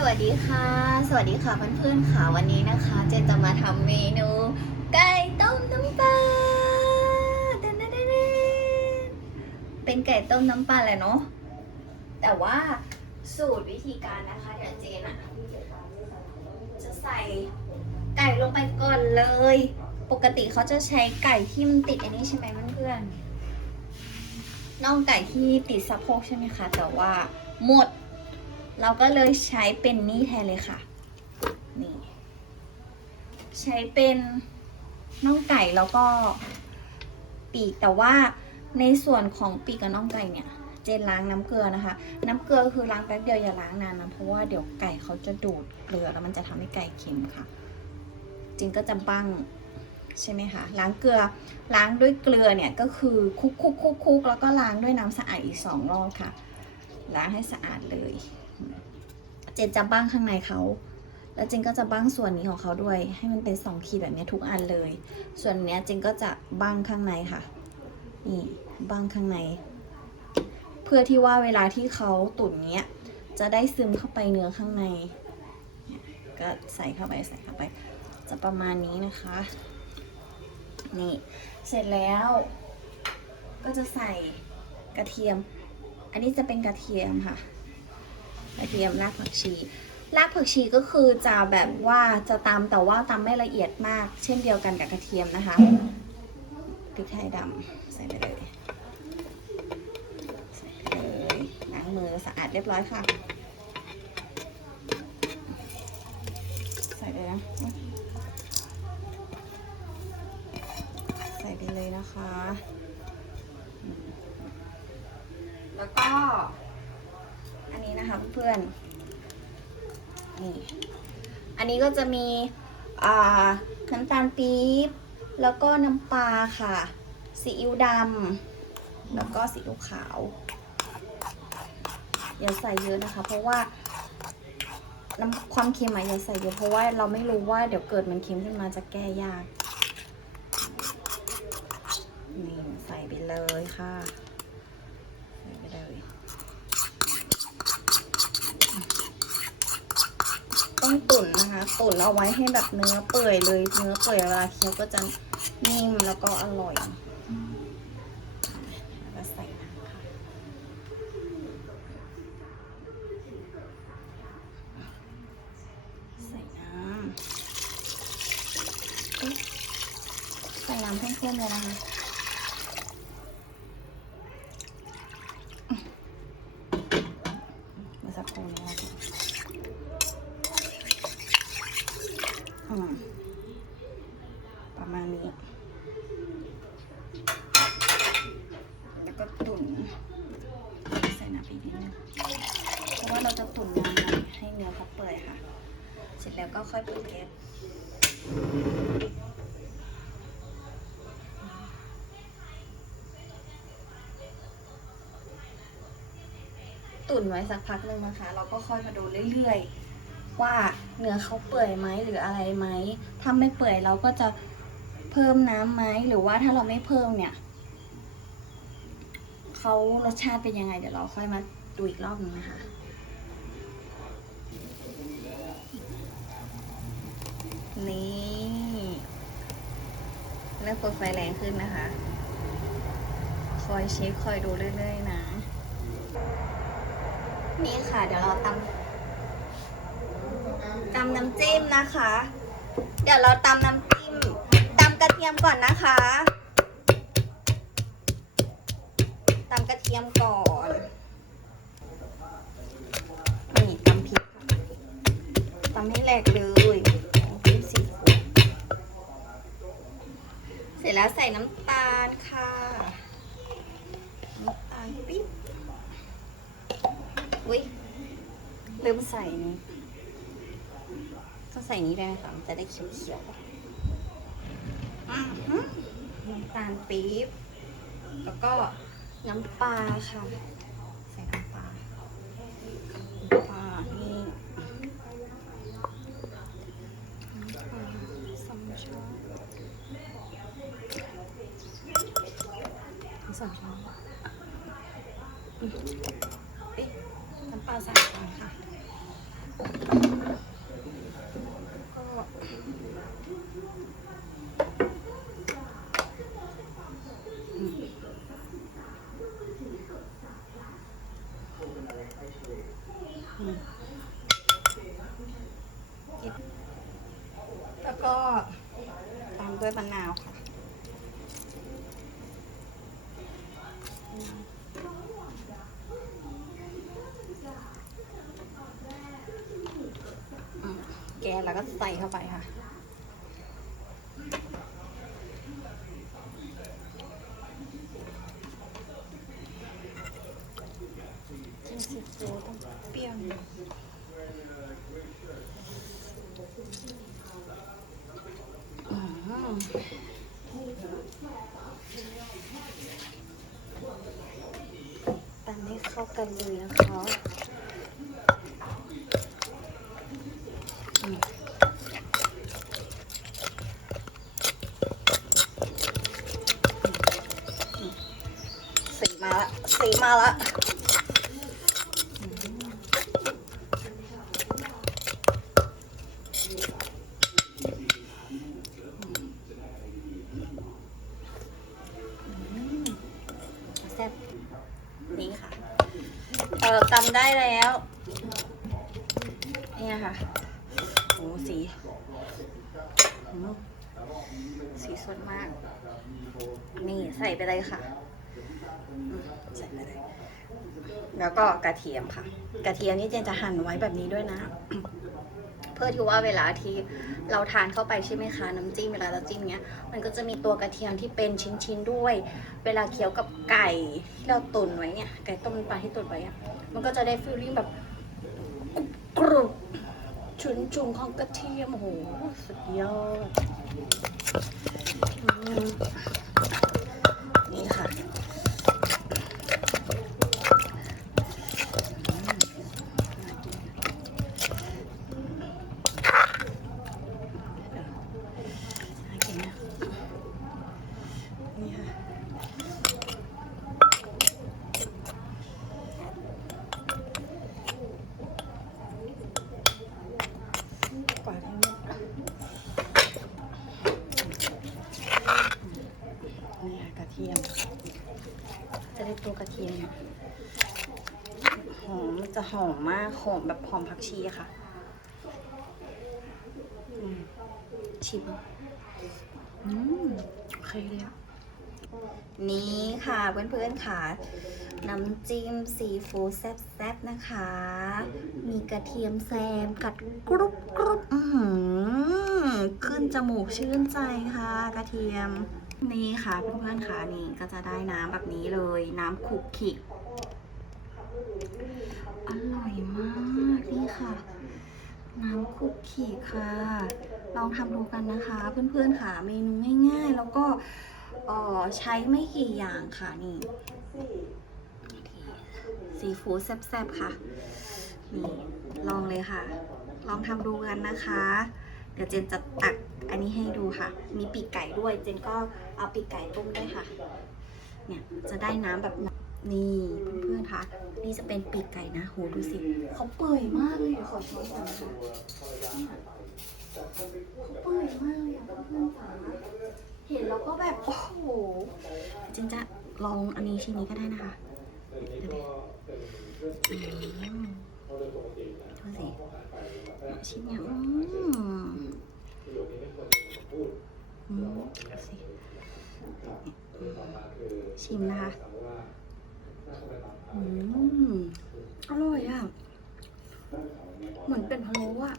สวัสดีค่ะ สวัสดีค่ะเพื่อนๆค่ะวันนี้นะคะ เจนจะมาทำเมนูไก่ต้มน้ำปลาเต้นๆเป็นไก่ต้มน้ำปลาแหละเนาะแต่ว่าสูตรวิธีการนะคะเดี๋ยวเจนอะจะใส่ไก่ลงไปก่อนเลย ปกติเขาจะใช้ไก่ที่มันติดอันนี้ใช่ไหมเพื่อนๆน่องไก่ที่ติดสะโพกใช่ไหมคะแต่ว่าหมด เราก็เลยใช้เป็นนี่แทนเลยค่ะ นี่ ใช้เป็นน่องไก่แล้วก็ปีก แต่ว่าในส่วนของปีกกับน่องไก่เนี่ย เจนล้างน้ำเกลือนะคะ น้ำเกลือคือล้างแป๊บเดียวอย่าล้างนานนะ เพราะว่าเดี๋ยวไก่เขาจะดูดเกลือแล้วมันจะทำให้ไก่เค็มค่ะ จริงก็จะบ้างใช่ไหมคะ ล้างเกลือ ล้างด้วยเกลือเนี่ยก็คือคุกคุกคุกคุกแล้วก็ล้างด้วยน้ำสะอาดอีกสองรอบค่ะ ล้างให้สะอาดเลย เจนจะบ้างข้างในเขา แล้วเจนก็จะบ้างส่วนนี้ของเขาด้วย ให้มันเป็นสองขีดแบบนี้ทุกอันเลย ส่วนเนี้ยเจนก็จะบ้างข้างในค่ะ นี่บ้างข้างใน เพื่อที่ว่าเวลาที่เขาตุ๋นเนี้ย จะได้ซึมเข้าไปเนื้อข้างใน ก็ใส่เข้าไปใส่เข้าไป จะประมาณนี้นะคะ นี่ เสร็จแล้วก็จะใส่กระเทียม อันนี้จะเป็นกระเทียมค่ะ กระเทียมรากผักชีรากผักชีก็คือจะแบบว่าจะตำแต่ว่าตำไม่ละเอียดมาก เช่นเดียวกันกับกระเทียมนะคะพริกไทยดำใส่ไปเลยใส่ไปเลยล้างมือสะอาดเรียบร้อยค่ะ ใส่เลยนะใส่ไปเลยนะคะ แล้วก็ นะคะเพื่อนนี่อันนี้ก็จะมีน้ำตาลปี๊บ แล้วก็น้ำปลาค่ะซีอิ๊วดำแล้วก็ซีอิ๊วขาว อย่าใส่เยอะนะคะ เพราะว่าน้ำความเค็มอะอย่าใส่เยอะเพราะว่าเราไม่รู้ว่าเดี๋ยวเกิดมันเค็มขึ้นมาจะแก้ยากนี่ใส่ไปเลยค่ะ ใส่ไปเลย ต้องตุ๋นนะคะตุ๋นเอาไว้ให้แบบเนื้อเปื่อยเลยเนื้อเปื่อยเวลาเคี้ยวก็จะนิ่มแล้วก็อร่อยแล้วใส่น้ำค่ะใส่น้ำใส่น้ำเพิ่มๆเลยนะคะ เมื่อสักครู่นี้นะคะอืมประมาณนี้ แล้วก็ ตุ๋นใส่น้ำอีกนิดนึงเพราะว่าเราจะตุ๋นนานหน่อยให้เนื้อเขาเปื่อยค่ะ เสร็จแล้วก็ค่อยเปิดแก๊สตุ๋นไว้สักพักหนึ่งนะคะ เราก็ค่อยมาดูเรื่อยๆ ว่าเนื้อเขาเปื่อยไหมหรืออะไรไหมถ้าไม่เปื่อยเราก็จะเพิ่มน้ำไหมหรือว่าถ้าเราไม่เพิ่มเนี่ย เขารสชาติเป็นยังไง เดี๋ยวเราค่อยมาดูอีกรอบหนึงนะคะนี่เริ่มเปิดไฟแรงขึ้นนะคะ คอยเช็คคอยดูเรื่อยๆนะ นี่ค่ะ เดี๋ยวเราตำตำน้ำจิ้มนะคะ เดี๋ยวเราตำน้ำจิ้มตำกระเทียมก่อนนะคะตำกระเทียมก่อนนี่ตำพริกค่ะตำให้แหลกเลยน้ำจิ้มซีฟู้ดเสร็จแล้วใส่น้ำตาลค่ะน้ำตาลปิ๊บอุ้ยลืมใส่นี่ก็ใส่นี้ได้ไหมคะจะได้เขียวๆน้ำตาลปี๊บแล้วก็ น้ำปลาค่ะ ใส่น้ำปลาน้ำปลานี่น้ำปลาสองช้อนสองช้อนอืม เอ๊ะน้ำปลาสามช้อนค่ะ สแล้วก็ใส่เข้าไปค่ะจิ้มซีฟู้ดต้องเปรี้ยวหน่อยอื้อหือตามให้เข้ากันเลยนะคะอืมสีมาละ สีมาละแซ่บนี่ค่ะ เออตำได้แล้วเนี่ยค่ะโอ้สี สีสดมาก นี่ใส่ไปเลยค่ะ ใส่ไปเลยแล้วก็กระเทียมค่ะ กระเทียมนี่เจนจะหั่นไว้แบบนี้ด้วยนะ เพื่อที่ว่าเวลาที่เราทานเข้าไปใช่ไหมคะน้ำจิ้มเวลาเราจิ้มเนี้ย มันก็จะมีตัวกระเทียมที่เป็นชิ้นๆด้วย เวลาเคี้ยวกับไก่ที่เราตุนไว้เนี่ยไก่ต้มน้ำปลาที่ตุนไว้อะมันก็จะได้ฟีลลิ่งแบบกรุบชุนจุงของกระเทียมโหสุดยอดอืมนี่ค่ะอืมน่ากินน่ากินนะนี่ค่ะ กวาดให้หมดนี่ค่ะกระเทียม จะได้ตัวกระเทียม หอมมันจะ หอมมากหอมแบบหอมผักชีค่ะชิมอืมโอเคเลยอะนี่ค่ะเพื่อนๆค่ะ น้ำจิ้มซีฟู้ดแซ่บๆนะคะ มีกระเทียมแซมกัดกรุบกรุบอืขึ้นจมูกชื่นใจค่ะ กระเทียม นี่ค่ะเพื่อนๆค่ะนี่ก็จะได้น้ำแบบนี้เลย น้ำขุกขิกอร่อยมากนี่ค่ะ น้ำ ขลุกขลิกค่ะ ลองทำดูกันนะคะ เพื่อนๆค่ะ เมนูง่ายๆ แล้วก็ใช้ไม่กี่อย่างค่ะนี่ซีฟู้ดแซ่บๆค่ะ นี่ลองเลยค่ะ ลองทำดูกันนะคะ เดี๋ยวเจนจะตักอันนี้ให้ดูค่ะ มีปีกไก่ด้วย เจนก็เอาปีกไก่ต้มด้วยค่ะ เนี่ยจะได้น้ำแบบ นี่เพื่อนๆคะนี่จะเป็นปีกไก่นะโหดูสิเขาเปื่อยมากเลยขอช้อนก่อนนะคะเนี่ยเขาเปื่อยมากเลยเพื่อนๆจ๋าเห็นแล้วก็แบบโอ้โหเจนจะลองอันนี้ชิ้นนี้ก็ได้นะคะเดี๋ยวดูสิชิ้นเนี้ยอืมอืมดูสิชิมนะคะอืมอร่อยอะ เหมือนเป็นพะโล้อะ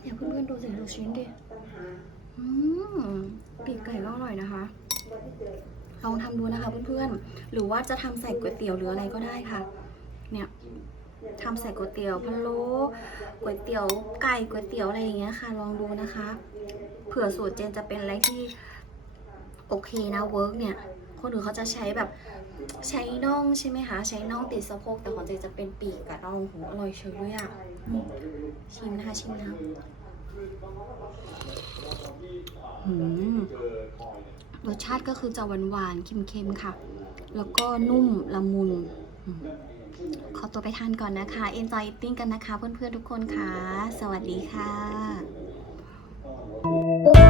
เดี๋ยวเพื่อนๆดูสิดูชิ้นดิอืมปีกไก่ก็อร่อยนะคะ ลองทำดูนะคะเพื่อนๆ หรือว่าจะทำใส่ก๋วยเตี๋ยวหรืออะไรก็ได้ค่ะ เนี่ยทำใส่ก๋วยเตี๋ยวพะโล้ก๋วยเตี๋ยวไก่ก๋วยเตี๋ยวอะไรอย่างเงี้ยค่ะ ลองดูนะคะ เผื่อสูตรเจนจะเป็นอะไรที่โอเคนะเวิร์กเนี่ย คนอื่นเขาจะใช้แบบใช้น่องใช่ไหมคะ ใช้น่องติดสะโพกแต่ของเจนจะเป็นปีกกับน่องหูอร่อยเชียวด้วยอะชิมนะคะชิมนะอืม รสชาติก็คือจะหวานๆเค็มๆค่ะ แล้วก็นุ่มละมุน ขอตัวไปทานก่อนนะคะ enjoy eating กันนะคะ เพื่อนๆทุกคนค่ะ สวัสดีค่ะ